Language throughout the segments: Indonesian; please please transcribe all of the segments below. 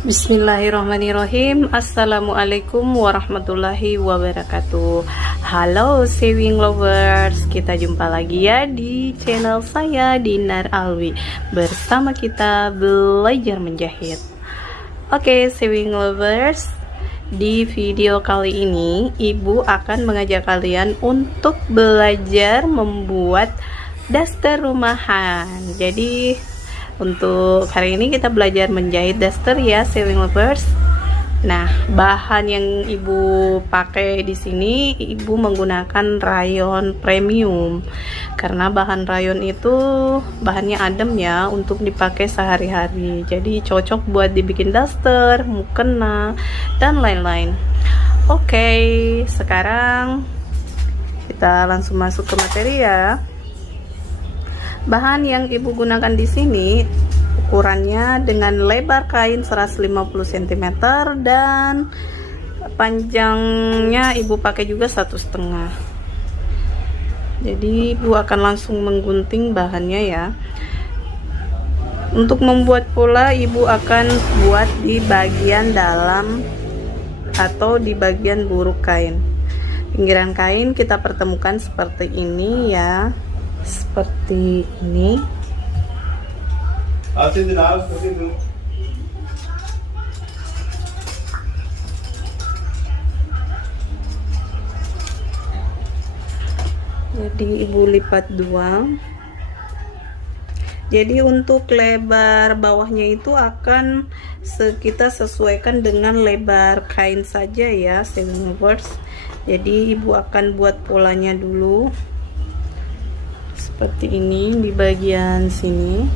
Bismillahirrahmanirrahim. Assalamualaikum warahmatullahi wabarakatuh. Halo sewing lovers, kita jumpa lagi ya di channel saya Dinar Alwi. Bersama kita belajar menjahit. Oke sewing lovers, di video kali ini ibu akan mengajak kalian untuk belajar membuat daster rumahan. Jadi untuk hari ini kita belajar menjahit daster ya sewing lovers. Nah, bahan yang ibu pakai di sini, ibu menggunakan rayon premium. Karena bahan rayon itu bahannya adem ya untuk dipakai sehari-hari. Jadi cocok buat dibikin daster, mukena, dan lain-lain. Oke, sekarang kita langsung masuk ke materi ya. Bahan yang ibu gunakan di sini ukurannya dengan lebar kain 150 cm dan panjangnya ibu pakai juga 1,5. Jadi ibu akan langsung menggunting bahannya ya. Untuk membuat pola ibu akan buat di bagian dalam atau di bagian buruk kain. Pinggiran kain kita pertemukan seperti ini ya. Seperti ini. Jadi ibu lipat dua. Jadi untuk lebar bawahnya itu akan kita sesuaikan dengan lebar kain saja ya sewing lovers. Jadi ibu akan buat polanya dulu seperti ini di bagian sini.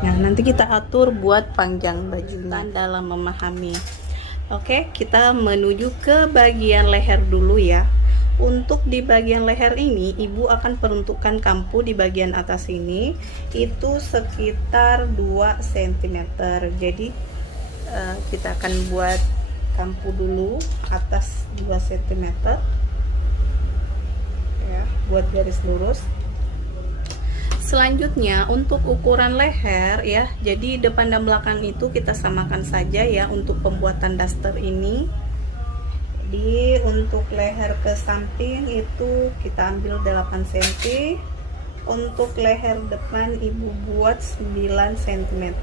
Nah, nanti kita atur buat panjang bajunya dalam memahami. Oke, kita menuju ke bagian leher dulu ya. Untuk di bagian leher ini, ibu akan peruntukkan kampu di bagian atas ini itu sekitar 2 cm. Jadi kita akan buat kampu dulu atas 2 cm. Ya, buat garis lurus. Selanjutnya untuk ukuran leher ya, jadi depan dan belakang itu kita samakan saja ya untuk pembuatan daster ini. Jadi untuk leher ke samping itu kita ambil 8 cm. Untuk leher depan ibu buat 9 cm.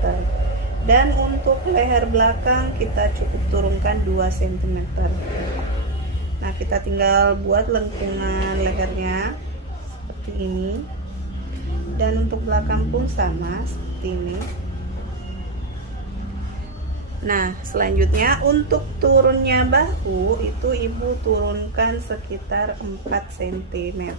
Dan untuk leher belakang kita cukup turunkan 2 cm. Nah, kita tinggal buat lengkungan lehernya seperti ini. Dan untuk belakang pun sama seperti ini. Nah, selanjutnya untuk turunnya bahu itu ibu turunkan sekitar 4 cm.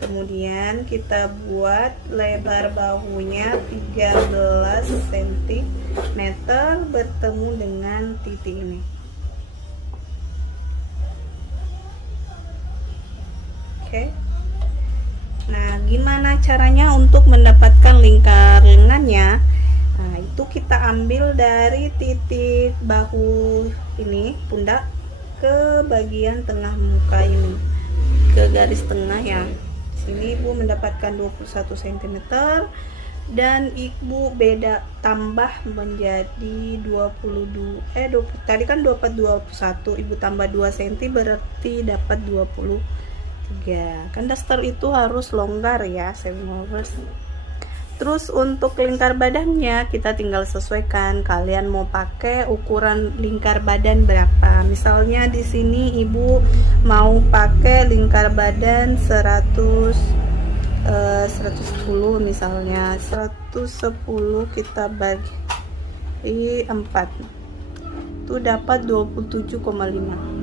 Kemudian kita buat lebar bahunya 13 cm bertemu dengan titik ini. Oke. Nah, gimana caranya untuk mendapatkan lingkar lengannya? Nah, itu kita ambil dari titik bahu ini, pundak, ke bagian tengah muka ini, ke garis tengah ya. Sini ibu mendapatkan 21 cm dan ibu beda tambah menjadi 22 tadi kan 21, ibu tambah 2 cm berarti dapat 23. Kan daster itu harus longgar ya sewing lovers. Terus untuk lingkar badannya kita tinggal sesuaikan, kalian mau pakai ukuran lingkar badan berapa. Misalnya di sini ibu mau pakai lingkar badan 110 misalnya. 110 kita bagi 4 itu dapat 27,5.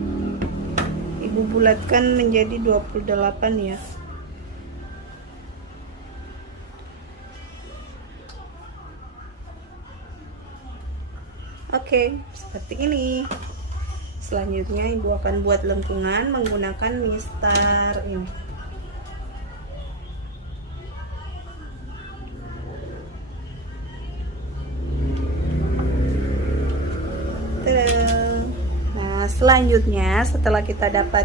Ibu bulatkan menjadi 28 ya. Oke, seperti ini. Selanjutnya ibu akan buat lengkungan menggunakan mistar ini. Nah, selanjutnya setelah kita dapat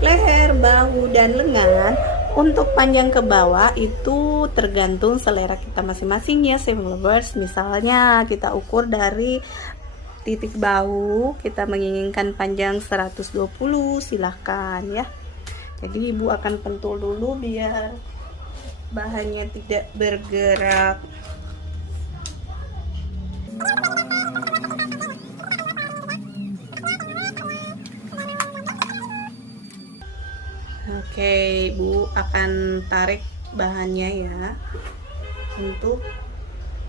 leher, bahu, dan lengan, Untuk panjang ke bawah itu tergantung selera kita masing-masing ya sewing lovers. Misalnya kita ukur dari titik bahu, kita menginginkan panjang 120, silahkan ya. Jadi ibu akan pentul dulu biar bahannya tidak bergerak. Oke, ibu akan tarik bahannya ya untuk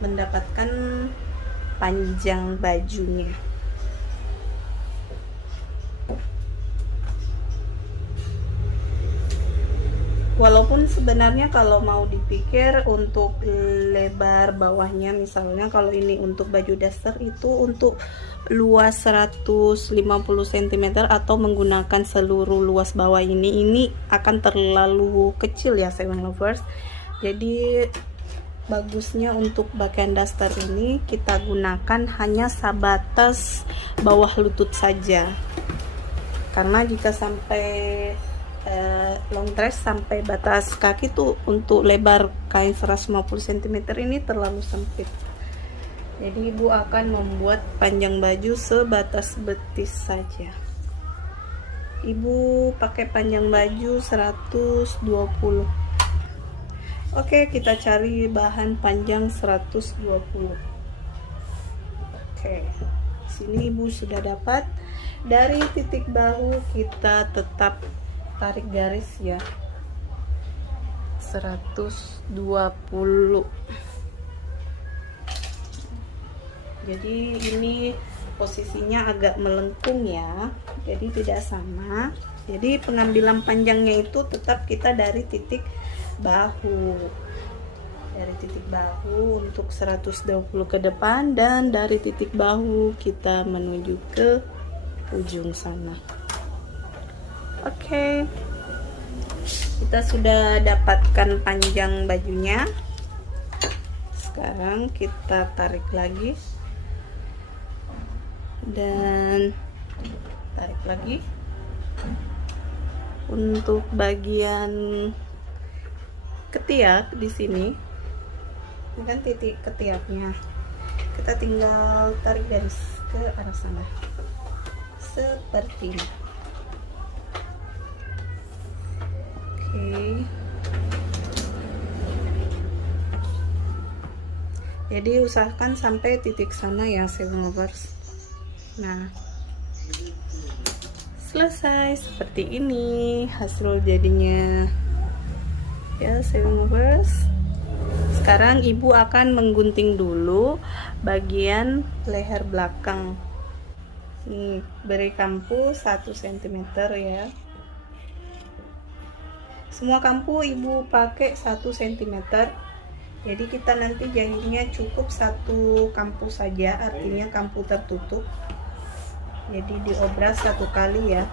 mendapatkan panjang bajunya. Walaupun sebenarnya kalau mau dipikir untuk lebar bawahnya, misalnya kalau ini untuk baju daster itu untuk luas 150 cm atau menggunakan seluruh luas bawah ini akan terlalu kecil ya sewing lovers. Jadi bagusnya untuk bagian daster ini kita gunakan hanya sebatas bawah lutut saja, karena jika sampai long dress sampai batas kaki tuh untuk lebar kain 150 cm ini terlalu sempit. Jadi ibu akan membuat panjang baju sebatas betis saja. Ibu pakai panjang baju 120. Oke, kita cari bahan panjang 120. Oke, sini ibu sudah dapat. Dari titik bahu kita tetap tarik garis ya, 120. Jadi ini posisinya agak melengkung ya, jadi tidak sama. Jadi pengambilan panjangnya itu tetap kita dari titik bahu, untuk 120 ke depan, dan dari titik bahu kita menuju ke ujung sana. Oke, kita sudah dapatkan panjang bajunya. Sekarang kita tarik lagi dan tarik lagi. Untuk bagian ketiak di sini, ini kan titik ketiaknya, kita tinggal tarik garis ke arah sana seperti ini. Jadi usahakan sampai titik sana ya sewing lovers. Nah, selesai seperti ini hasil jadinya ya sewing lovers. Sekarang ibu akan menggunting dulu bagian leher belakang. Nih, beri kampu 1 cm ya. Semua kampu ibu pakai 1 cm. Jadi kita nanti jahitnya cukup 1 kampu saja, artinya kampu tertutup. Jadi diobras 1 kali ya.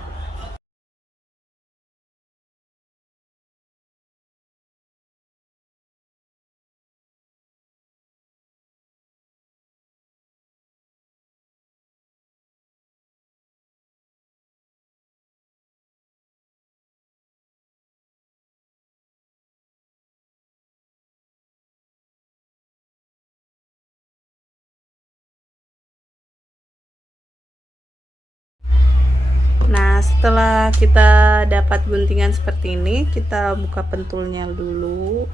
Nah, setelah kita dapat guntingan seperti ini, kita buka pentulnya dulu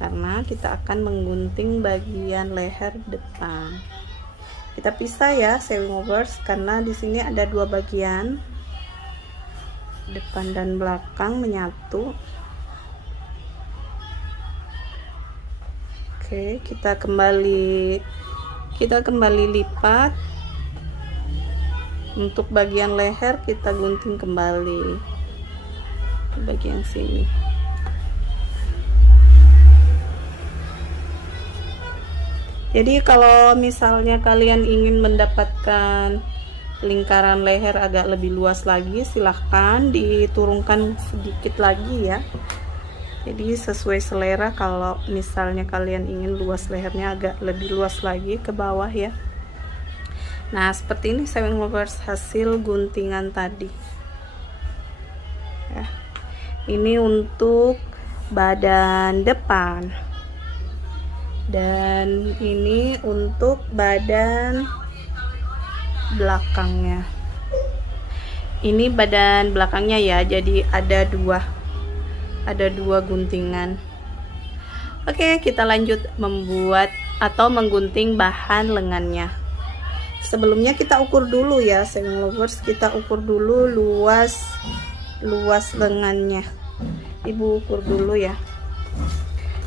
karena kita akan menggunting bagian leher depan. Kita pisah ya sewing lovers, karena di sini ada 2 bagian, depan dan belakang menyatu. Oke, kita kembali lipat. Untuk bagian leher kita gunting kembali ke bagian sini. Jadi kalau misalnya kalian ingin mendapatkan lingkaran leher agak lebih luas lagi, silahkan diturunkan sedikit lagi ya. Jadi sesuai selera, kalau misalnya kalian ingin luas lehernya agak lebih luas lagi ke bawah ya. Nah, seperti ini sewing lovers hasil guntingan tadi ya. Ini untuk badan depan, dan ini untuk badan belakangnya. Ini badan belakangnya ya, jadi ada dua guntingan. Oke, kita lanjut membuat atau menggunting bahan lengannya. Sebelumnya kita ukur dulu ya, sewing lovers, kita ukur dulu luas lengannya. Ibu ukur dulu ya.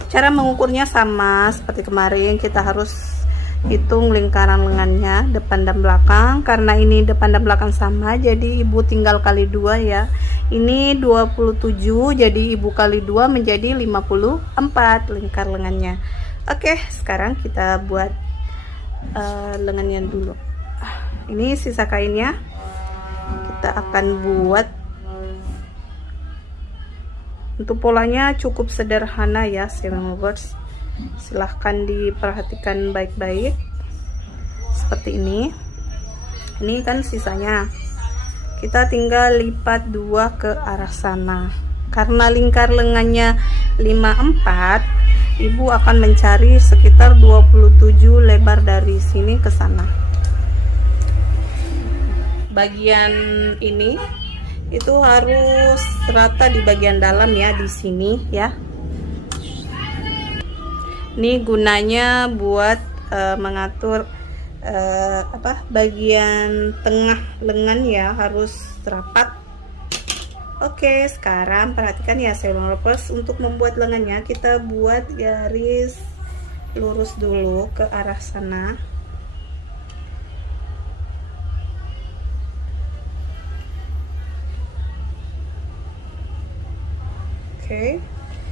Cara mengukurnya sama seperti kemarin, kita harus hitung lingkaran lengannya depan dan belakang. Karena ini depan dan belakang sama, jadi ibu tinggal kali 2 ya. Ini 27, jadi ibu kali 2 menjadi 54 lingkar lengannya. Oke, sekarang kita buat lengannya dulu. Ini sisa kainnya, kita akan buat. Untuk polanya cukup sederhana ya, sewing lovers. Silahkan diperhatikan baik-baik. Seperti ini. Ini kan sisanya. Kita tinggal lipat 2 ke arah sana. Karena lingkar lengannya 54, ibu akan mencari sekitar 27 lebar dari sini ke sana. Bagian ini itu harus rata di bagian dalam ya, di sini ya. Ini gunanya buat mengatur bagian tengah lengan ya, harus rapat. Oke, sekarang perhatikan ya sewing lovers, untuk membuat lengannya kita buat garis lurus dulu ke arah sana. Oke,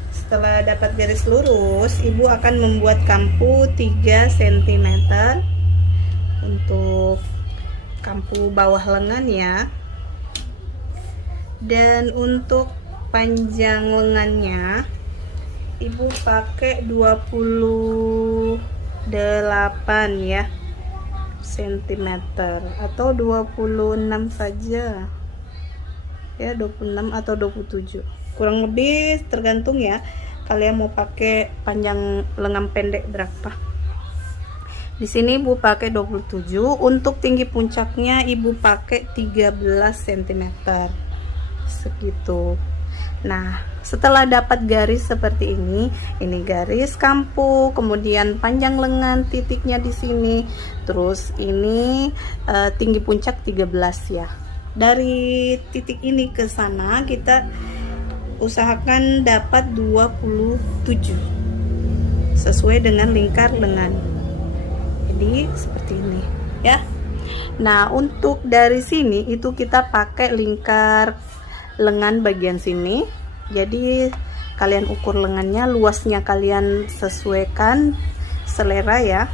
setelah dapat garis lurus, ibu akan membuat kampu 3 cm untuk kampu bawah lengan ya. Dan untuk panjang lengannya, ibu pakai 28 ya cm atau 26 saja ya, 26 atau 27, kurang lebih tergantung ya kalian mau pakai panjang lengan pendek berapa. Di sini ibu pakai 27. Untuk tinggi puncaknya ibu pakai 13 cm segitu. Nah, setelah dapat garis seperti ini garis kampu, kemudian panjang lengan titiknya di sini, terus ini tinggi puncak 13 ya. Dari titik ini ke sana kita usahakan dapat 27 sesuai dengan lingkar lengan. Jadi seperti ini ya. Nah, untuk dari sini itu kita pakai lingkar lengan bagian sini. Jadi kalian ukur lengannya, luasnya kalian sesuaikan selera ya.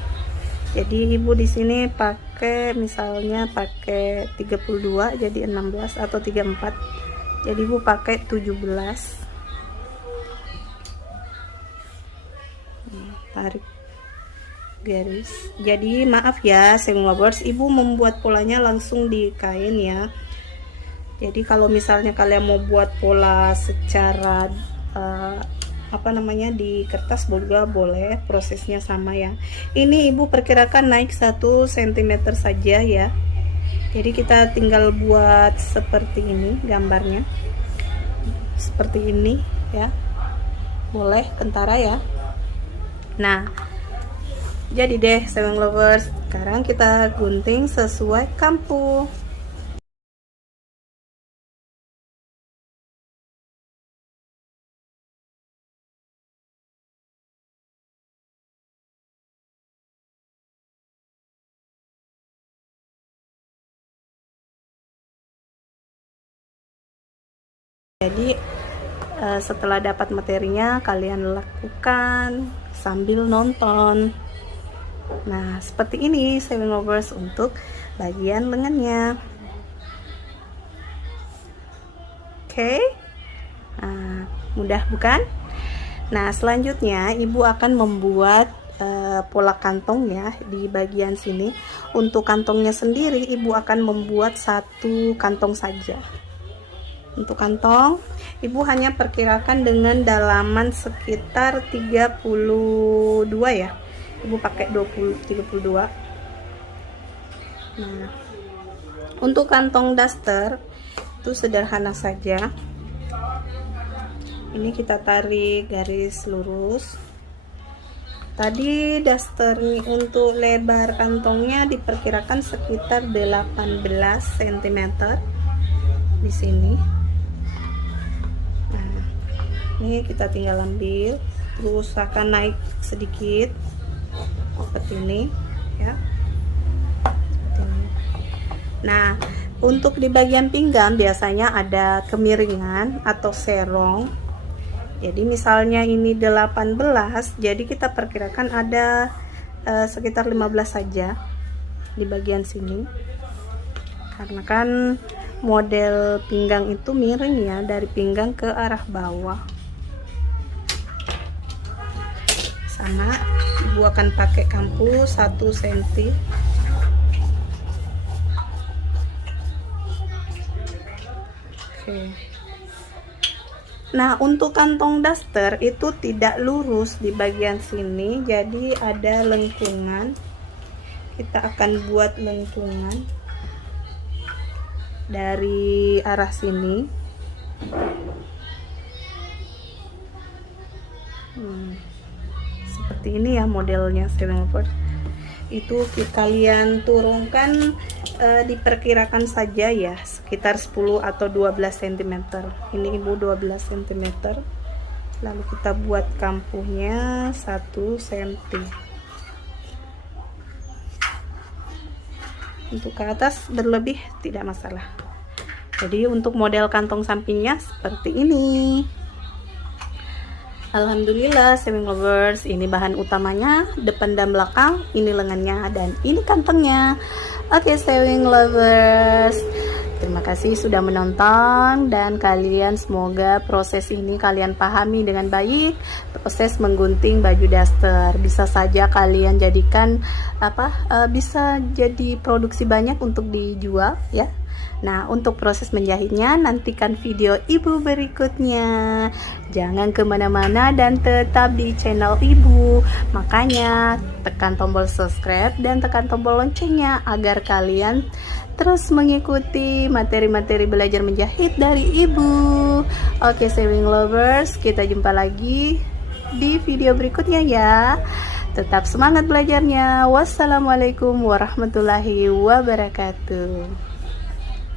Jadi ibu di sini pakai misalnya pakai 32 jadi 16 atau 34. Jadi ibu pakai 17. Tarik garis. Jadi maaf ya sewing lovers, ibu membuat polanya langsung di kain ya. Jadi kalau misalnya kalian mau buat pola secara di kertas juga boleh, prosesnya sama ya. Ini ibu perkirakan naik 1 cm saja ya. Jadi kita tinggal buat seperti ini gambarnya, seperti ini ya, boleh kentara ya. Nah, jadi deh sewing lovers, sekarang kita gunting sesuai kampu. Jadi setelah dapat materinya kalian lakukan sambil nonton. Nah, seperti ini sewing lovers untuk bagian lengannya. Oke. Nah, mudah bukan? Nah, selanjutnya ibu akan membuat pola kantong ya di bagian sini. Untuk kantongnya sendiri ibu akan membuat 1 kantong saja. Untuk kantong ibu hanya perkirakan dengan dalaman sekitar 32 ya, ibu pakai 32. Nah, untuk kantong daster itu sederhana saja. Ini kita tarik garis lurus. Tadi daster untuk lebar kantongnya diperkirakan sekitar 18 cm di sini. Nah, ini kita tinggal ambil, terus akan naik sedikit seperti ini ya. Nah, untuk di bagian pinggang biasanya ada kemiringan atau serong. Jadi misalnya ini 18, jadi kita perkirakan ada sekitar 15 saja di bagian sini. Karena kan model pinggang itu miring ya, dari pinggang ke arah bawah. Sana ibu akan pakai kampu 1 cm. Oke. Nah, untuk kantong daster itu tidak lurus di bagian sini, jadi ada lengkungan. Kita akan buat lengkungan dari arah sini. Seperti ini ya modelnya Sewing Lovers. Itu kalian turunkan diperkirakan saja ya sekitar 10 atau 12 cm. Ini ibu 12 cm. Lalu kita buat kampuhnya 1 cm. Untuk ke atas berlebih tidak masalah. Jadi untuk model kantong sampingnya seperti ini. Alhamdulillah Sewing Lovers, ini bahan utamanya, depan dan belakang, ini lengannya dan ini kantongnya. Oke Sewing Lovers, terima kasih sudah menonton, dan kalian semoga proses ini kalian pahami dengan baik. Proses menggunting baju daster bisa saja kalian jadikan bisa jadi produksi banyak untuk dijual ya. Nah, untuk proses menjahitnya nantikan video ibu berikutnya. Jangan kemana-mana dan tetap di channel ibu. Makanya tekan tombol subscribe dan tekan tombol loncengnya agar kalian terus mengikuti materi-materi belajar menjahit dari ibu. Oke Sewing Lovers, kita jumpa lagi di video berikutnya ya. Tetap semangat belajarnya. Wassalamualaikum warahmatullahi wabarakatuh.